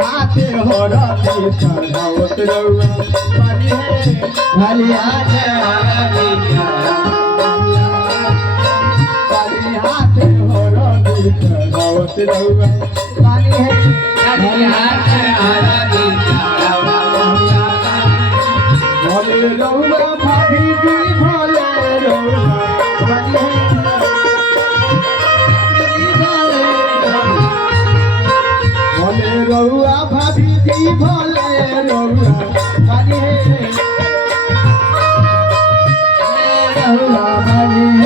हाथे हो रती चढ़ावत रउआ पानी है खाली हाथे हरदी खाली हाथे हो रती चढ़ावत रउआ पानी है खाली हाथे हरदी भले रउआ भाभी जी भले रउआ पानी है भले रउआ भाभी जी भले रउआ पानी है रहुआ बने